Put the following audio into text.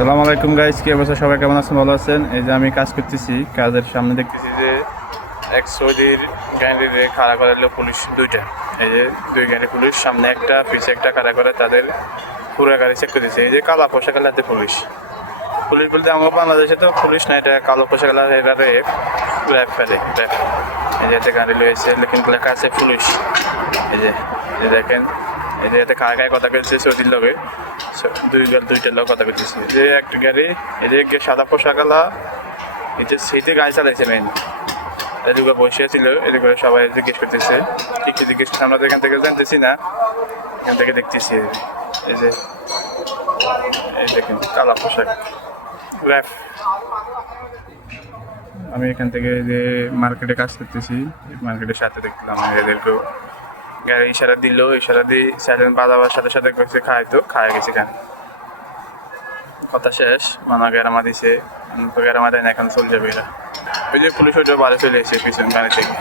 আসসালামু আলাইকুম গাইস, কি অবস্থা? সবাই কেমন আছেন? ভালো আছেন? এই যে আমি কাজ করতেছি, কাজের সামনে দেখতেছি যে এক সৌদির গাড়িরে খাড়া করে দিল পুলিশ দুইটা। এই যে দুই গাড়ি পুলিশ, সামনে একটা পিছে একটা খাড়া করে তাদের পুরো গাড়ি চেক করতেছে। এই যে কালা পোশাক কালাতে পুলিশ পুলিশ বলতে আমার বাংলাদেশে তো পুলিশ না, এটা কালো পোশাক কালার, এটা র্যাব ফেলে র্যাব। এই যে এতে গাড়ি রয়েছে, লেকিন লেখা আছে পুলিশ। এই যে দেখেন, এই যে এতে কার গায়ে কথা বলছে সৌদির লগে, দুইটার লোক কথা বলতেছে। যে একটা গাড়ি, এই যে সাদা পোশাকালা, এই যে সেইতে গাড়ি চালাইছে মেন, এদিকে বসে ছিল, এদিকে সবাই জিজ্ঞেস করতেছে, ঠিক জিজ্ঞেস করছে। আমরা তো এখান থেকে জানতেছি না, এখান থেকে দেখতেছি। এই যে এই দেখেন কালা পোশাক র্যাপ। আমি এখান থেকে যে মার্কেটে কাজ করতেছি, মার্কেটের সাথে দেখলাম এদেরকেও গাড়ি ইশারা দিল, ইশারা দিয়ে সাইলেন্ট বাজাবার সাথে সাথে কইছে খায়, তো খায় গেছে। কেন কথা শেষ, মানা গেরামা দিছে, গেরামা দেয় না, এখন চলে যাবে এরা। ওই যে পুলিশ ওইটা বাড়ি চলে এসে পিছন গাড়ি থেকে।